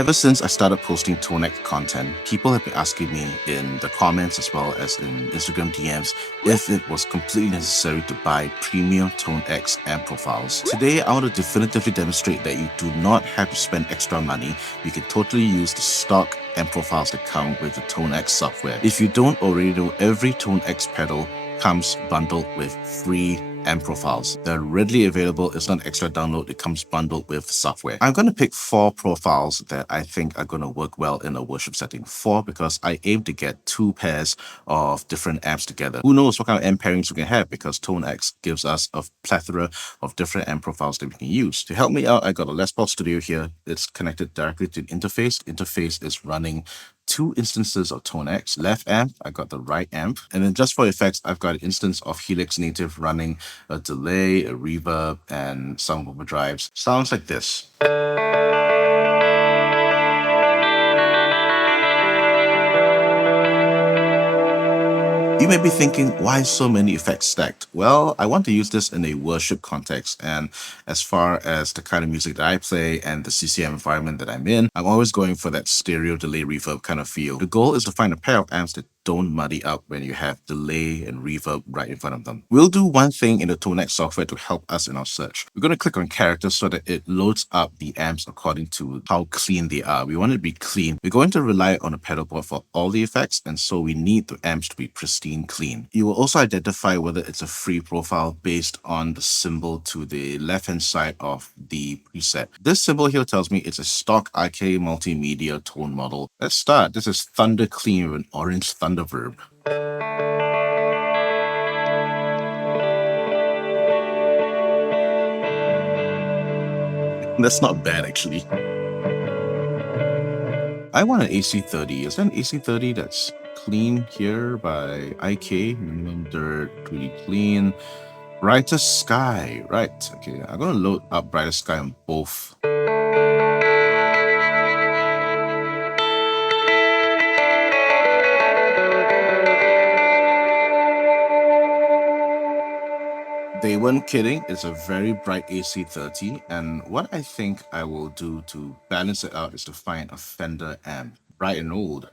Ever since I started posting ToneX content, people have been asking me in the comments as well as in Instagram DMs if it was completely necessary to buy premium ToneX amp profiles. Today, I want to definitively demonstrate that you do not have to spend extra money. You can totally use the stock amp profiles that come with the ToneX software. If you don't already know, every ToneX pedal comes bundled with free amp profiles. They're readily available. It's not extra download. It comes bundled with software. I'm going to pick 4 profiles that I think are going to work well in a worship setting. 4 because I aim to get 2 pairs of different amps together. Who knows what kind of amp pairings we can have, because ToneX gives us a plethora of different amp profiles that we can use. To help me out, I got a Les Paul Studio here. It's connected directly to an interface. The interface is running 2 instances of ToneX. Left amp, I got the right amp. And then just for effects, I've got an instance of Helix Native running a delay, a reverb, and some overdrives. Sounds like this. You may be thinking, why so many effects stacked? Well, I want to use this in a worship context, and as far as the kind of music that I play and the CCM environment that I'm in, I'm always going for that stereo delay reverb kind of feel. The goal is to find a pair of amps that don't muddy up when you have delay and reverb right in front of them. We'll do one thing in the ToneX software to help us in our search. We're going to click on characters so that it loads up the amps according to how clean they are. We want it to be clean. We're going to rely on a pedal board for all the effects, and so we need the amps to be pristine clean. You will also identify whether it's a free profile based on the symbol to the left-hand side of the preset. This symbol here tells me it's a stock IK multimedia tone model. Let's start. This is Thunder Clean with an orange Thunderverb. That's not bad, actually. I want an AC30. Is there an AC30 that's clean here by IK? Minimum dirt, really clean. Brightest Sky. Right. Okay, I'm going to load up Brightest Sky on both. They weren't kidding. It's a very bright AC30, and what I think I will do to balance it out is to find a Fender amp, bright and old.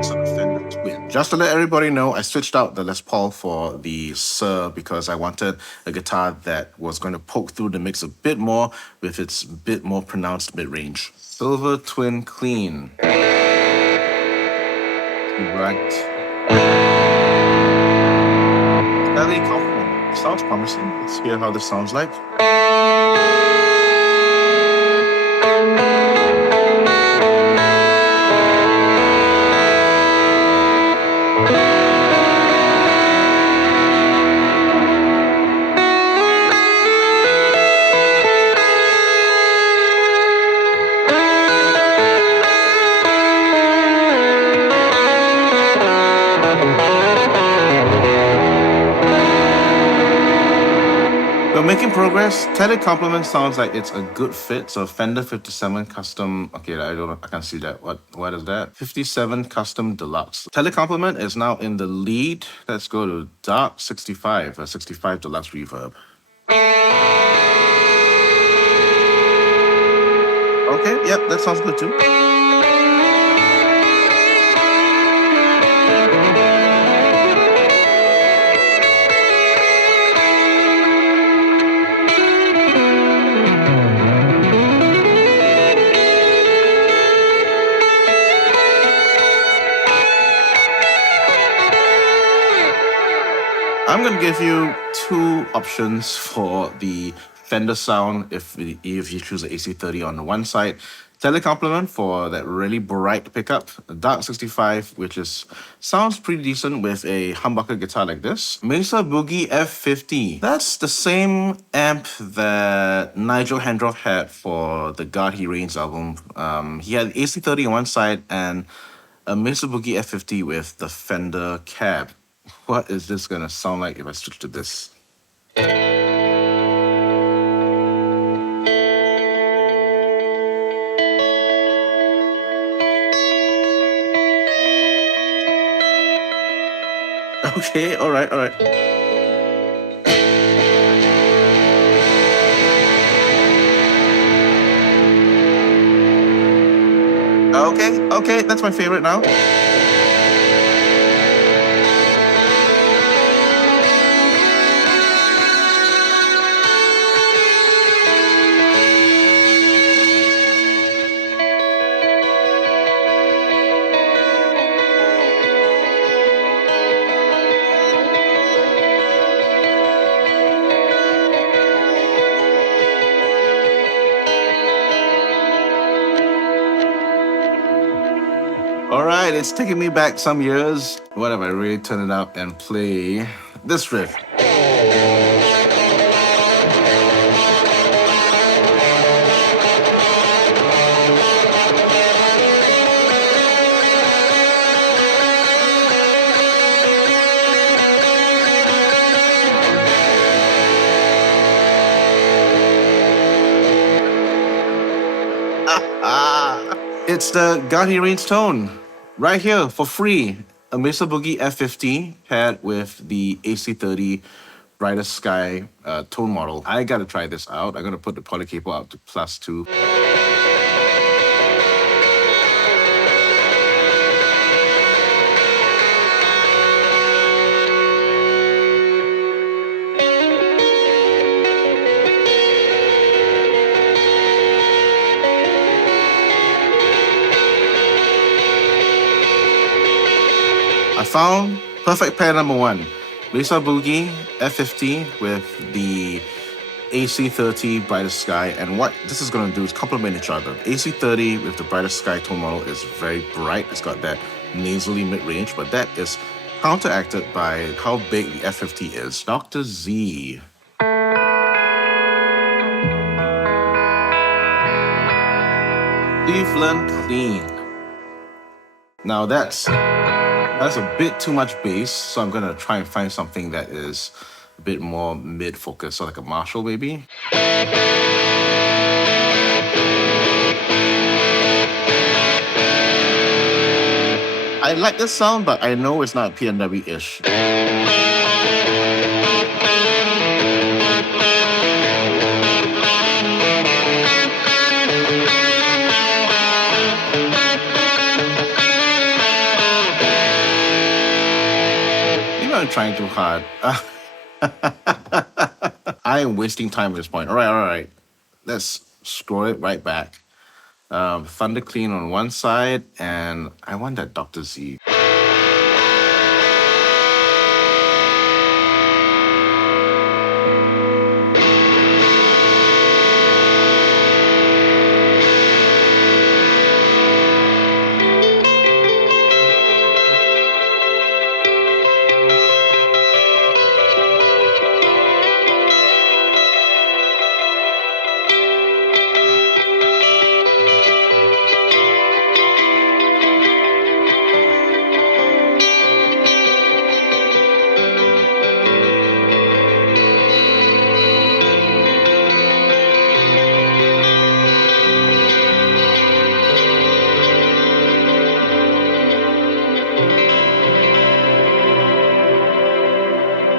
It's a Fender Twin. Just to let everybody know, I switched out the Les Paul for the Sir because I wanted a guitar that was going to poke through the mix a bit more with its bit more pronounced mid-range. Silver Twin Clean. Right. Fairly compliment. Sounds promising. Let's hear how this sounds like. We're making progress. Telecompliment sounds like it's a good fit. So Fender 57 Custom. Okay, I can't see that. What is that? 57 Custom Deluxe. Telecompliment is now in the lead. Let's go to Dark 65, a 65 Deluxe Reverb. Okay, yep, that sounds good too. I'm going to give you 2 options for the Fender sound if you choose the AC30 on the one side. Telecompliment for that really bright pickup. Dark 65, which sounds pretty decent with a humbucker guitar like this. Mesa Boogie F50. That's the same amp that Nigel Hendroff had for the God He Reigns album. He had AC30 on one side and a Mesa Boogie F50 with the Fender cab. What is this gonna sound like if I switch to this? Okay, all right. Okay, that's my favorite now. All right, it's taking me back some years. What if I really turn it up and play this riff? It's the God He Reigns tone right here for free. A Mesa Boogie F50 paired with the AC30 Brightest Sky tone model. I gotta try this out. I'm gonna put the poly cable up to +2. I found perfect pair number one. Mesa Boogie F50 with the AC30 Brightest Sky, and what this is going to do is complement each other. AC30 with the Brightest Sky tone model is very bright. It's got that nasally mid-range, but that is counteracted by how big the F50 is. Dr. Z. Cleveland Clean. Now that's a bit too much bass, so I'm gonna try and find something that is a bit more mid-focus, so like a Marshall maybe. I like this sound, but I know it's not PNW-ish. I'm trying too hard. I am wasting time at this point. All right. Let's scroll it right back. Thunder Clean on one side, and I want that Dr. Z.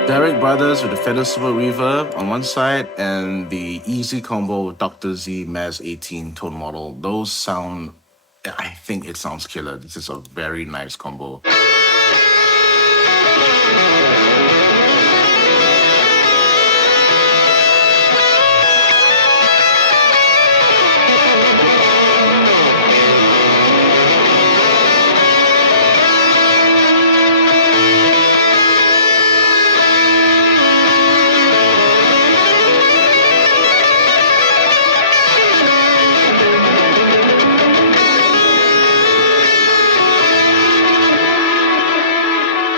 Derek Brothers with the Fender Super Reverb on one side, and the easy combo Dr. Z Maz 18 tone model. Those sound, I think it sounds killer. This is a very nice combo.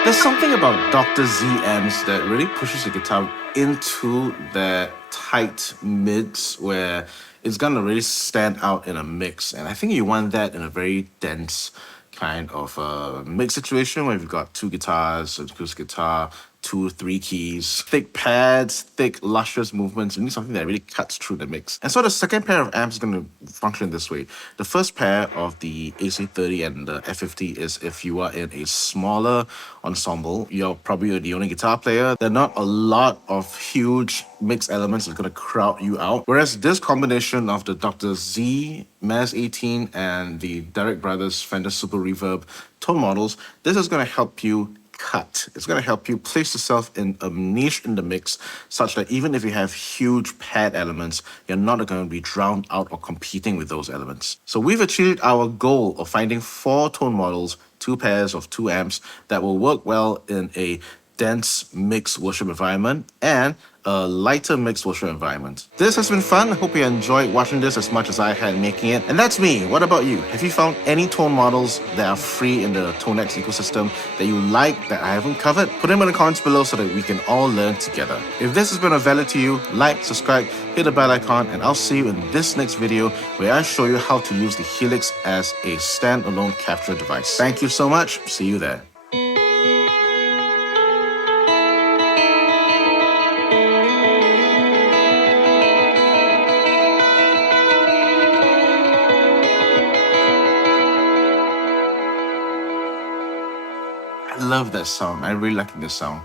There's something about Dr. Z amps that really pushes the guitar into that tight mids where it's gonna really stand out in a mix. And I think you want that in a very dense kind of mix situation where you've got two guitars, an acoustic guitar, 2, 3 keys, thick pads, thick, luscious movements. You need something that really cuts through the mix. And so the second pair of amps is going to function this way. The first pair of the AC30 and the F50 is if you are in a smaller ensemble, you're probably the only guitar player. There are not a lot of huge mix elements that's going to crowd you out. Whereas this combination of the Dr. Z Maz 18 and the Derek Brothers Fender Super Reverb tone models, this is going to help you cut. It's going to help you place yourself in a niche in the mix such that even if you have huge pad elements, you're not going to be drowned out or competing with those elements. So we've achieved our goal of finding 4 tone models, 2 pairs of 2 amps that will work well in a dense mixed worship environment and a lighter mixed worship environment. This has been fun. I hope you enjoyed watching this as much as I had making it. And that's me. What about you? Have you found any tone models that are free in the ToneX ecosystem that you like that I haven't covered? Put them in the comments below so that we can all learn together. If this has been of value to you, like, subscribe, hit the bell icon, and I'll see you in this next video where I show you how to use the Helix as a standalone capture device. Thank you so much. See you there. I love that sound. I really like this sound.